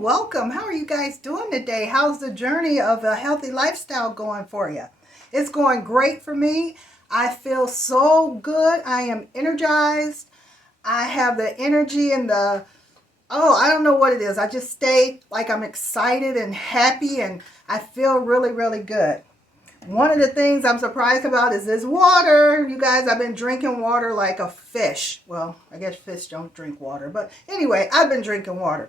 welcome. How are you guys doing today? How's the journey of a healthy lifestyle going for you? It's going great for me. I feel so good. I am energized. I have the energy and I don't know what it is. I just stay like I'm excited and happy, and I feel really, really good. One of the things I'm surprised about is this water. You guys, I've been drinking water like a fish. Well, I guess fish don't drink water. But anyway, I've been drinking water.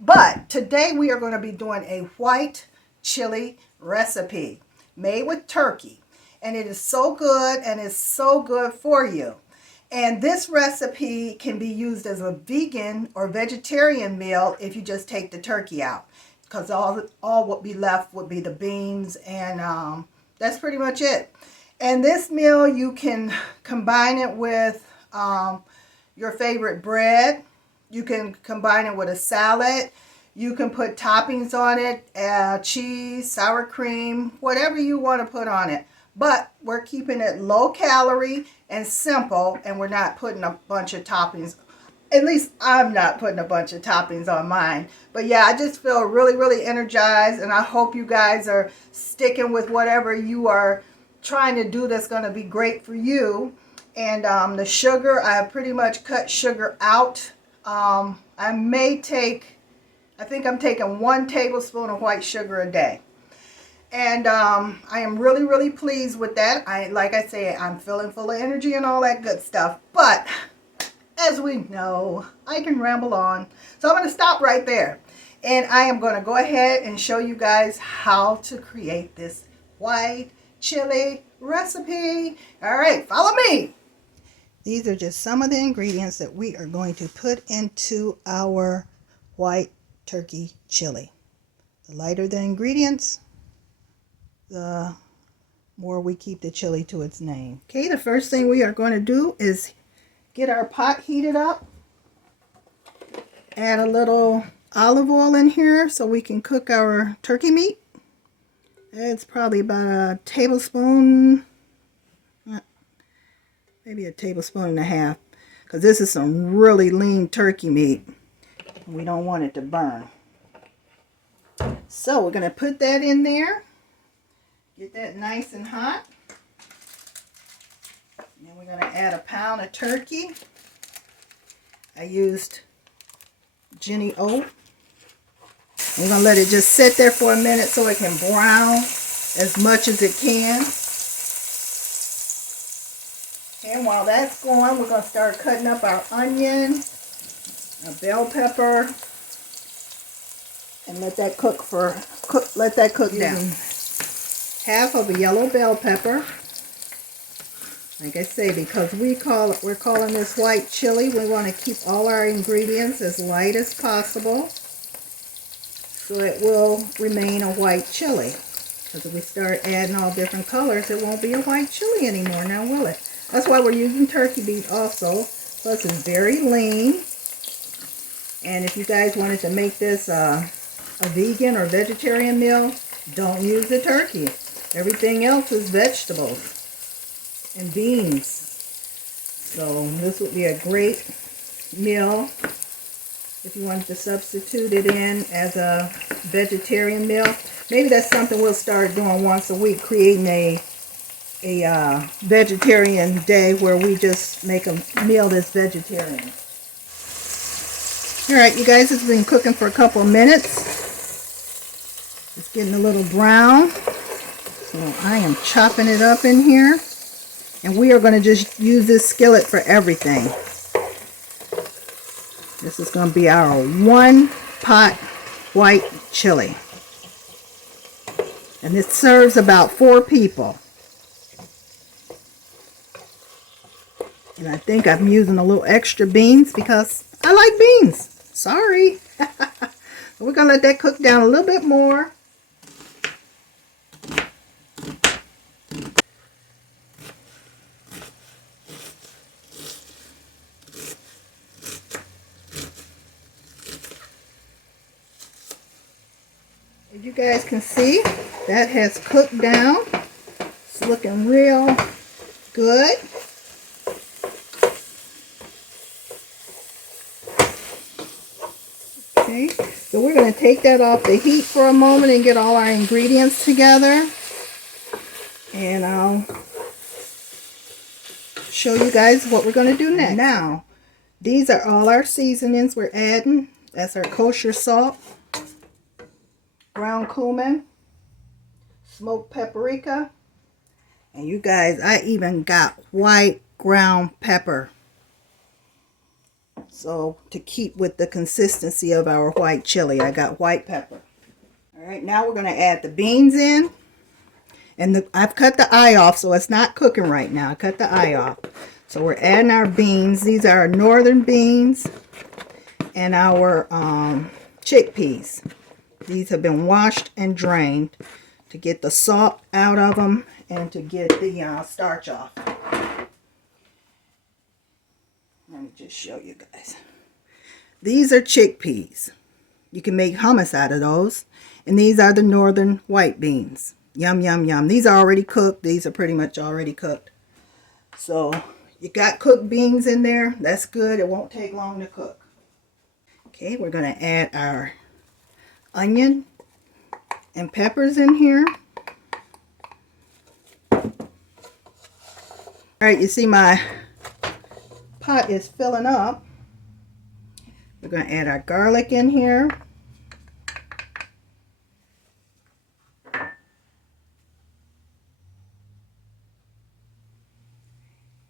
But today we are going to be doing a white chili recipe made with turkey. And it is so good, and it's so good for you. And this recipe can be used as a vegan or vegetarian meal if you just take the turkey out. Because all what be left would be the beans, and that's pretty much it. And this meal, you can combine it with your favorite bread. You can combine it with a salad. You can put toppings on it, cheese, sour cream, whatever you want to put on it. But we're keeping it low calorie and simple, and we're not putting a bunch of toppings. At least I'm not putting a bunch of toppings on mine. But yeah, I just feel really, really energized, and I hope you guys are sticking with whatever you are trying to do that's going to be great for you. And the sugar, I have pretty much cut sugar out. I think I'm taking 1 tablespoon of white sugar a day. And I am really, really pleased with that. Like I say, I'm feeling full of energy and all that good stuff. But as we know, I can ramble on. So I'm going to stop right there. And I am going to go ahead and show you guys how to create this white chili recipe. All right, follow me. These are just some of the ingredients that we are going to put into our white turkey chili. The lighter the ingredients, the more we keep the chili to its name. Okay, the first thing we are going to do is get our pot heated up. Add a little olive oil in here so we can cook our turkey meat. It's probably about a tablespoon, maybe a tablespoon and a half, because this is some really lean turkey meat. We don't want it to burn. So we're going to put that in there. Get that nice and hot. And we're going to add a pound of turkey. I used Jenny oat. We're going to let it just sit there for a minute so it can brown as much as it can. And while that's going, we're going to start cutting up our onion, a bell pepper, and let that cook down. Half of a yellow bell pepper. Like I say, because we're calling this white chili, we want to keep all our ingredients as light as possible, so it will remain a white chili. Because if we start adding all different colors, it won't be a white chili anymore, now will it? That's why we're using turkey meat also. Plus it's very lean. And if you guys wanted to make this a vegan or vegetarian meal, don't use the turkey. Everything else is vegetables and beans. So this would be a great meal if you wanted to substitute it in as a vegetarian meal. Maybe that's something we'll start doing once a week, creating a vegetarian day where we just make a meal that's vegetarian. Alright, you guys, it's been cooking for a couple of minutes. It's getting a little brown. So I am chopping it up in here. And we are going to just use this skillet for everything. This is going to be our 1 pot white chili. And it serves about 4 people. And I think I'm using a little extra beans because I like beans. Sorry. We're going to let that cook down a little bit more. As you guys can see, that has cooked down. It's looking real good. Okay, so we're going to take that off the heat for a moment and get all our ingredients together. And I'll show you guys what we're going to do next. Now, these are all our seasonings we're adding. That's our kosher salt, ground cumin, smoked paprika, and you guys, I even got white ground pepper. So to keep with the consistency of our white chili, I got white pepper. All right, now we're going to add the beans in. And I've cut the eye off, so it's not cooking right now. I cut the eye off. So we're adding our beans. These are our northern beans and our chickpeas. These have been washed and drained to get the salt out of them and to get the starch off. Let me just show you guys. These are chickpeas. You can make hummus out of those. And these are the northern white beans. Yum, yum, yum. These are already cooked. These are pretty much already cooked. So you got cooked beans in there. That's good. It won't take long to cook. Okay, we're going to add our onion and peppers in here. All right, you see my pot is filling up. We're going to add our garlic in here.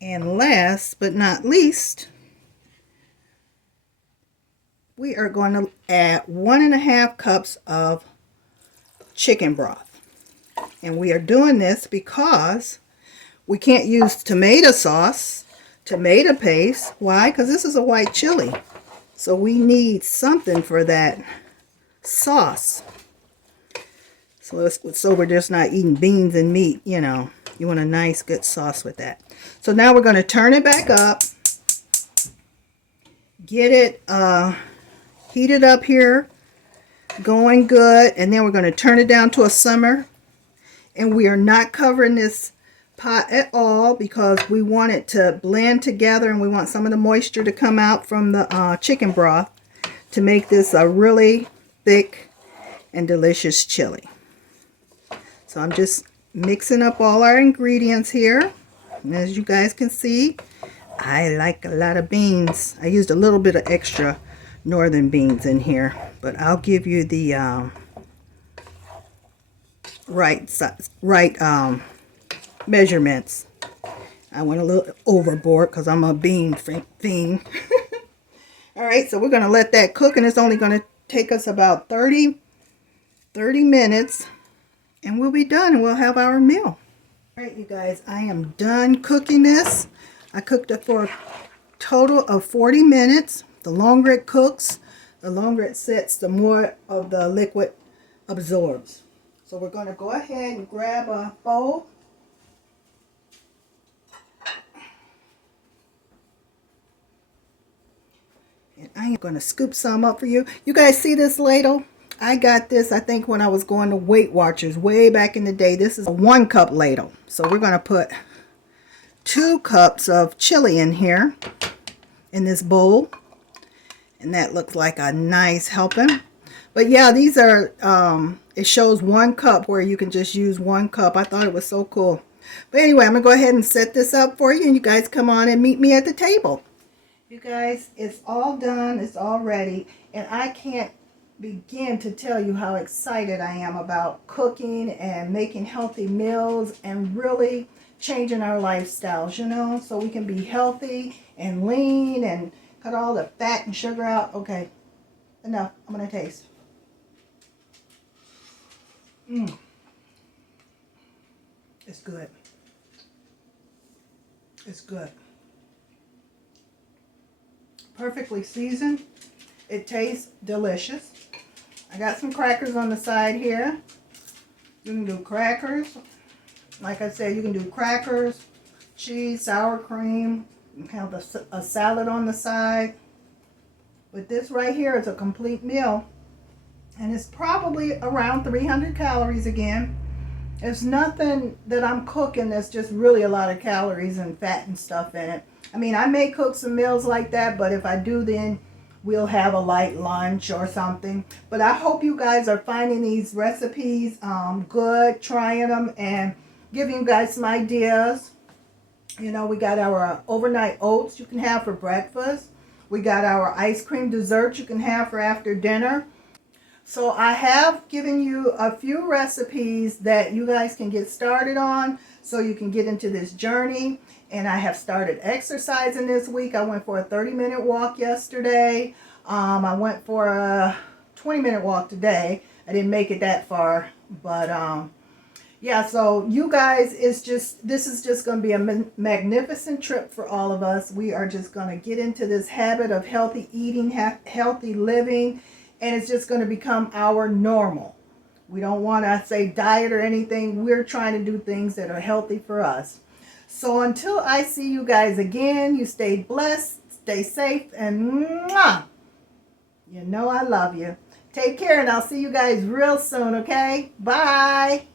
And last but not least, we are going to add 1.5 cups of chicken broth. And we are doing this because we can't use tomato sauce, tomato paste. Why? Because this is a white chili. So we need something for that sauce. So we're just not eating beans and meat, you know. You want a nice good sauce with that. So now we're going to turn it back up. Get it heated up here. Going good. And then we're going to turn it down to a simmer. And we are not covering this pot at all because we want it to blend together and we want some of the moisture to come out from the chicken broth to make this a really thick and delicious chili. So I'm just mixing up all our ingredients here. And as you guys can see, I like a lot of beans. I used a little bit of extra northern beans in here, but I'll give you the right measurements. I went a little overboard because I'm a bean fiend. All right, so we're going to let that cook, and it's only going to take us about 30 minutes, and we'll be done, and we'll have our meal. All right, you guys, I am done cooking this. I cooked it for a total of 40 minutes. The longer it cooks, the longer it sits, the more of the liquid absorbs. So we're going to go ahead and grab a bowl. And I am going to scoop some up for you. You guys see this ladle? I got this, I think, when I was going to Weight Watchers way back in the day. This is a 1 cup ladle. So we're going to put 2 cups of chili in here in this bowl. And that looks like a nice helping. But yeah, these are, it shows 1 cup where you can just use 1 cup. I thought it was so cool. But anyway, I'm going to go ahead and set this up for you. And you guys come on and meet me at the table. You guys, it's all done. It's all ready. And I can't begin to tell you how excited I am about cooking and making healthy meals and really changing our lifestyles, you know, so we can be healthy and lean and cut all the fat and sugar out. Okay, enough. I'm going to taste. It's good. It's good. Perfectly seasoned. It tastes delicious. I got some crackers on the side here. You can do crackers. Like I said, you can do crackers, cheese, sour cream. You can have a salad on the side. But this right here is a complete meal. And it's probably around 300 calories again. There's nothing that I'm cooking that's just really a lot of calories and fat and stuff in it. I mean, I may cook some meals like that, but if I do, then we'll have a light lunch or something. But I hope you guys are finding these recipes good, trying them, and giving you guys some ideas. You know, we got our overnight oats you can have for breakfast. We got our ice cream dessert you can have for after dinner. So I have given you a few recipes that you guys can get started on so you can get into this journey. And I have started exercising this week. I went for a 30-minute walk yesterday. I went for a 20-minute walk today. I didn't make it that far, but yeah, so you guys, this is just going to be a magnificent trip for all of us. We are just going to get into this habit of healthy eating, healthy living, and it's just going to become our normal. We don't want to say diet or anything. We're trying to do things that are healthy for us. So until I see you guys again, you stay blessed, stay safe, and mwah, you know I love you. Take care, and I'll see you guys real soon, okay? Bye.